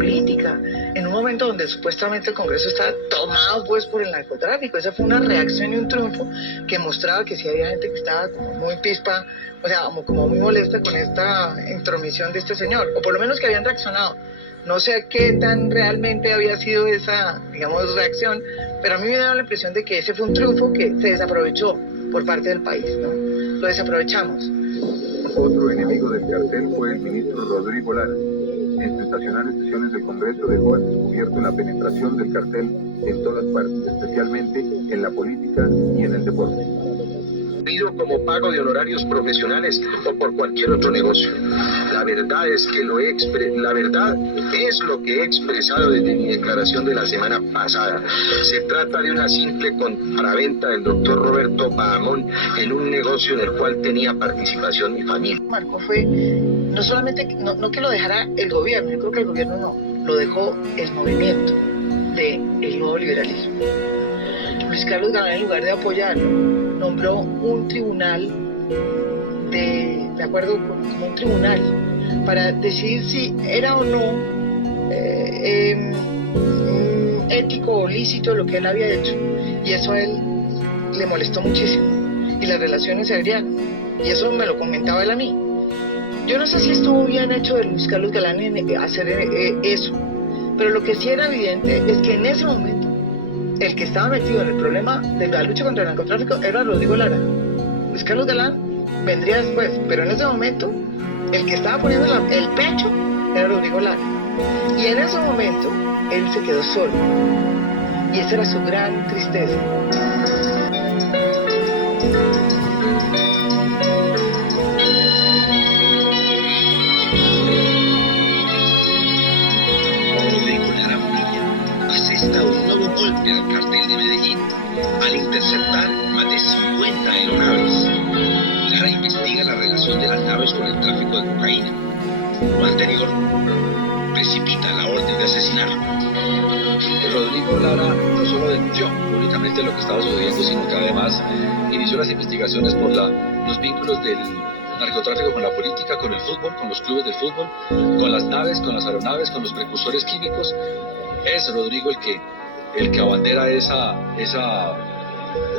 política, en un momento donde supuestamente el Congreso estaba tomado pues por el narcotráfico. Esa fue una reacción y un triunfo que mostraba que sí había gente que estaba como muy pispa, o sea, como muy molesta con esta intromisión de este señor, o por lo menos que habían reaccionado. No sé qué tan realmente había sido esa, digamos, reacción, pero a mí me da la impresión de que ese fue un triunfo que se desaprovechó por parte del país, ¿no? Lo desaprovechamos. Otro enemigo del cartel fue el ministro Rodrigo Lara. En sensacionales sesiones del Congreso dejó al descubierto la penetración del cartel en todas partes, especialmente en la política y en el deporte. Como pago de honorarios profesionales o por cualquier otro negocio. La verdad es que la verdad es lo que he expresado desde mi declaración de la semana pasada. Se trata de una simple compraventa del doctor Roberto Bahamón en un negocio en el cual tenía participación mi familia. Marco fue no solamente no que lo dejara el gobierno, yo creo que el gobierno no, lo dejó el movimiento del nuevo liberalismo. Luis Carlos Galán, en lugar de apoyarlo, nombró un tribunal de acuerdo como un tribunal para decidir si era o no ético o lícito lo que él había hecho, y eso a él le molestó muchísimo y las relaciones se agriaron, y eso me lo comentaba él a mí. Yo no sé si estuvo bien hecho de Luis Carlos Galán en hacer eso, pero lo que sí era evidente es que en ese momento el que estaba metido en el problema de la lucha contra el narcotráfico era Rodrigo Lara. Luis Carlos Galán vendría después, pero en ese momento el que estaba poniendo el pecho era Rodrigo Lara. Y en ese momento él se quedó solo, y esa era su gran tristeza. Asesta un nuevo golpe al cartel de Medellín al interceptar más de 50 aeronaves. Lara investiga la relación de las naves con el tráfico de cocaína. Lo anterior precipita la orden de asesinarlo. Rodrigo Lara no solo denunció públicamente lo que estaba sucediendo, sino que además inició las investigaciones por los vínculos del narcotráfico con la política, con el fútbol, con los clubes del fútbol, con las naves, con las aeronaves, con los precursores químicos. Es Rodrigo el que abandera esa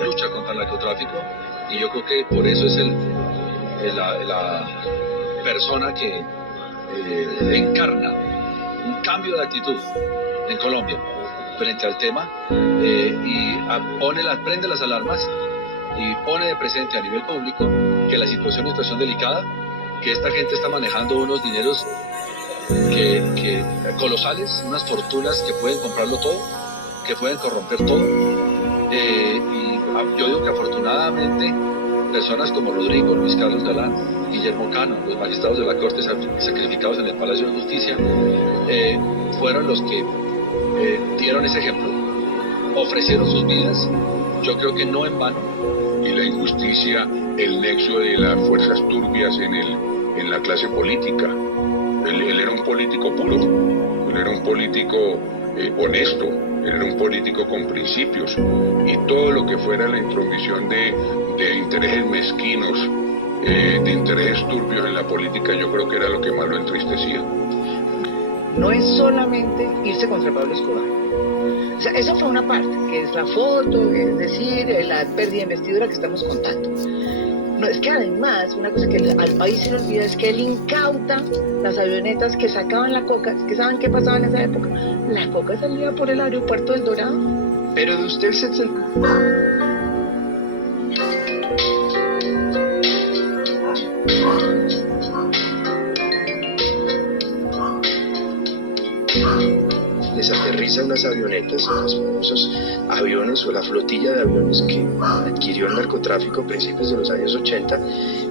lucha contra el narcotráfico, y yo creo que por eso es la persona que encarna un cambio de actitud en Colombia frente al tema, y prende las alarmas y pone de presente a nivel público que la situación es delicada, que esta gente está manejando unos dineros que colosales, unas fortunas que pueden comprarlo todo, que pueden corromper todo, y yo digo que afortunadamente personas como Rodrigo, Luis Carlos Galán, Guillermo Cano, los magistrados de la Corte sacrificados en el Palacio de Justicia, fueron los que dieron ese ejemplo, ofrecieron sus vidas, yo creo que no en vano. Y la injusticia, el nexo de las fuerzas turbias en la clase política. Él era un político puro, él era un político honesto, él era un político con principios, y todo lo que fuera la intromisión de intereses mezquinos, de intereses turbios en la política, yo creo que era lo que más lo entristecía. No es solamente irse contra Pablo Escobar. O sea, esa fue una parte, que es la foto, es decir, la pérdida de investidura que estamos contando. No, es que además, una cosa que al país se le olvida es que él incauta las avionetas que sacaban la coca. Es que ¿saben qué pasaba en esa época? La coca salía por el aeropuerto del Dorado. Pero de usted se... Desaterriza unas avionetas, los famosos aviones o la flotilla de aviones que adquirió el narcotráfico a principios de los años 80,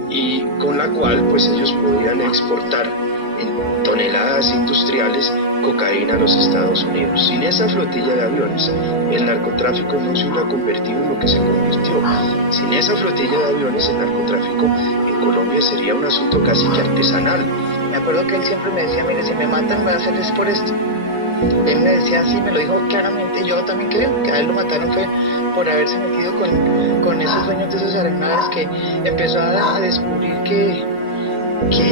y con la cual pues ellos podían exportar en toneladas industriales cocaína a los Estados Unidos. Sin esa flotilla de aviones, el narcotráfico no se hubiera convertido en lo que se convirtió. Sin esa flotilla de aviones, el narcotráfico en Colombia sería un asunto casi que artesanal. Me acuerdo que él siempre me decía, mire, si me matan voy a hacer es por esto. Él me decía así, me lo dijo claramente. Yo también creo que a él lo mataron fue por haberse metido con esos dueños de esos aeronaves, que empezó a descubrir que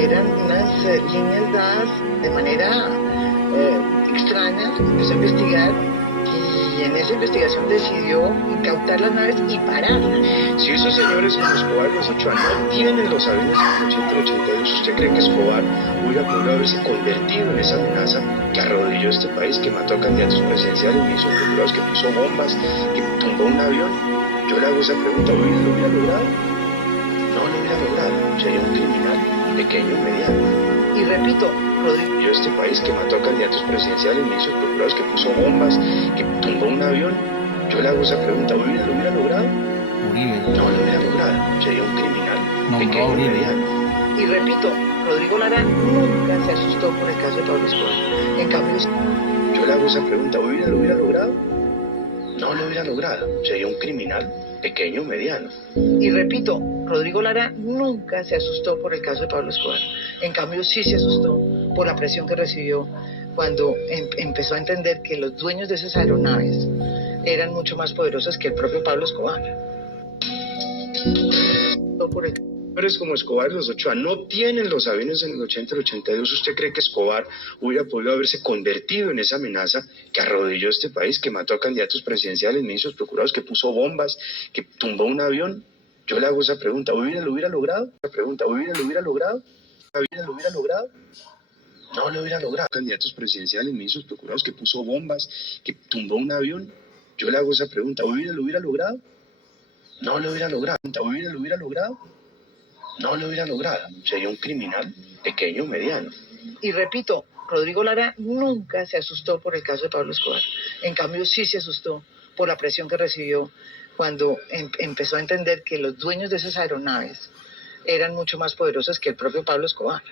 eran unas líneas dadas de manera, empezó a investigar y en esa investigación decidió incautar las naves y pararlas. Si esos señores como Escobar y los Ochoa no tienen los aviones en el 82, ¿usted cree que Escobar hubiera podido haberse convertido en esa amenaza que arrodilló este país, que mató a candidatos presidenciales, que hizo procurados, que puso bombas, que tumbó un avión? Yo le hago esa pregunta, ¿lo hubiera logrado? No lo hubiera logrado, sería un criminal, pequeño, mediano. Y repito, Rodrigo, Yo este país que mató a candidatos presidenciales, ministros, procurados, que puso bombas, que tumbó un avión. Yo le hago esa pregunta, ¿lo hubiera logrado? Uribe. No lo hubiera logrado, sería un criminal, No, pequeño, Uribe. mediano. y repito, Rodrigo Lara nunca se asustó por el caso de Pablo Escobar. En cambio, Yo le hago esa pregunta, ¿lo hubiera logrado? No lo hubiera logrado, sería un criminal, pequeño, mediano. y repito, Rodrigo Lara nunca se asustó por el caso de Pablo Escobar. En cambio, sí se asustó por la presión que recibió cuando empezó a entender que los dueños de esas aeronaves eran mucho más poderosos que el propio Pablo Escobar. Por el Señores como Escobar y los Ochoa no tienen los aviones en el 80 y el 82. ¿Usted cree que Escobar hubiera podido haberse convertido en esa amenaza que arrodilló este país, que mató a candidatos presidenciales, ministros, procurados, que puso bombas, que tumbó un avión? Yo le hago esa pregunta, ¿lo hubiera logrado? La pregunta, ¿lo hubiera logrado? ¿Lo hubiera logrado? No lo hubiera logrado. Candidatos presidenciales, ministros, procurados, que puso bombas, que tumbó un avión. Yo le hago esa pregunta, ¿lo hubiera logrado? No lo hubiera logrado. ¿Lo hubiera logrado? No lo hubiera logrado. Sería un criminal, pequeño, mediano. Y repito, Rodrigo Lara nunca se asustó por el caso de Pablo Escobar. En cambio, sí se asustó por la presión que recibió cuando empezó a entender que los dueños de esas aeronaves eran mucho más poderosos que el propio Pablo Escobar.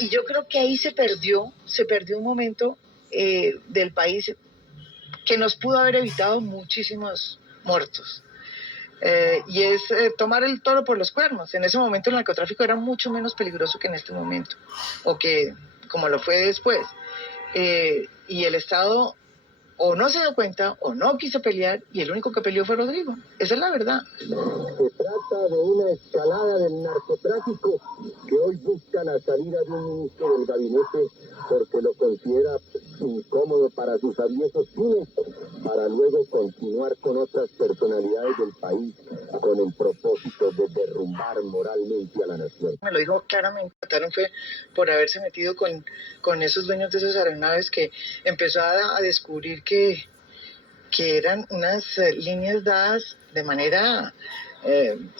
Y yo creo que ahí se perdió un momento del país que nos pudo haber evitado muchísimos muertos. Y es tomar el toro por los cuernos. En ese momento el narcotráfico era mucho menos peligroso que en este momento, o que como lo fue después. Y el Estado o no se dio cuenta o no quiso pelear, y el único que peleó fue Rodrigo. Esa es la verdad. Se trata de una escalada del narcotráfico que hoy busca la salida de un ministro del gabinete porque lo considera incómodo para sus aviesos fines, para luego continuar con otras personalidades del país con el propósito de derrumbar moralmente a la nación. Me lo dijo claramente, mataron fue por haberse metido con esos dueños de esas aeronaves, que empezó a descubrir que eran unas líneas dadas de manera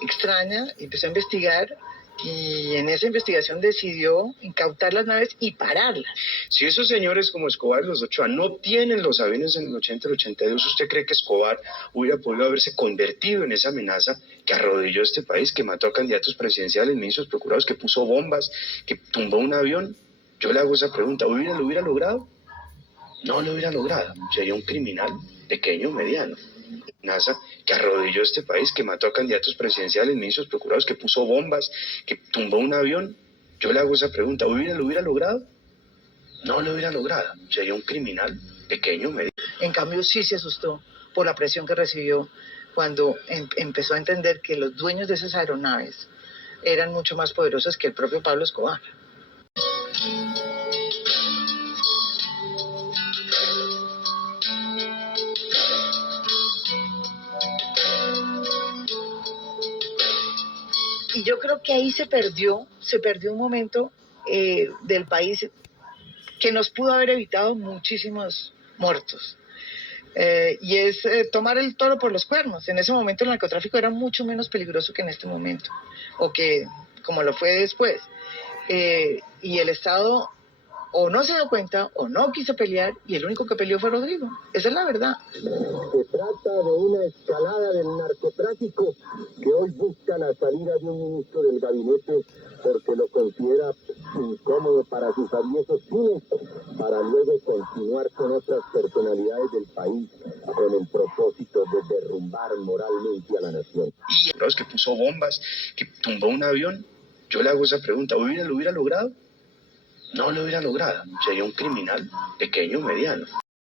extraña, y empezó a investigar, y en esa investigación decidió incautar las naves y pararlas. Si esos señores como Escobar y los Ochoa no tienen los aviones en el 80 y el 82, ¿usted cree que Escobar hubiera podido haberse convertido en esa amenaza que arrodilló este país, que mató a candidatos presidenciales, ministros, procurados, que puso bombas, que tumbó un avión? Yo le hago esa pregunta, ¿lo hubiera logrado? No lo hubiera logrado, sería un criminal, pequeño, mediano. Amenaza que arrodilló este país, que mató a candidatos presidenciales, ministros, procurados, que puso bombas, que tumbó un avión. Yo le hago esa pregunta, ¿lo hubiera logrado? No lo hubiera logrado, sería un criminal, pequeño, mediano. En cambio, sí se asustó por la presión que recibió cuando empezó a entender que los dueños de esas aeronaves eran mucho más poderosos que el propio Pablo Escobar. Y yo creo que ahí se perdió un momento del país que nos pudo haber evitado muchísimos muertos. Y es tomar el toro por los cuernos. En ese momento el narcotráfico era mucho menos peligroso que en este momento, o que como lo fue después. Y el Estado o no se dio cuenta o no quiso pelear, y el único que peleó fue Rodrigo. Esa es la verdad. Se trata de una escalada del narcotráfico que hoy busca la salida de un ministro del gabinete porque lo considera incómodo para sus aviesos fines, para luego continuar con otras personalidades del país con el propósito de derrumbar moralmente a la nación. Y los que puso bombas, que tumbó un avión. Yo le hago esa pregunta, ¿lo hubiera logrado? No lo hubiera logrado, sería un criminal, pequeño, mediano.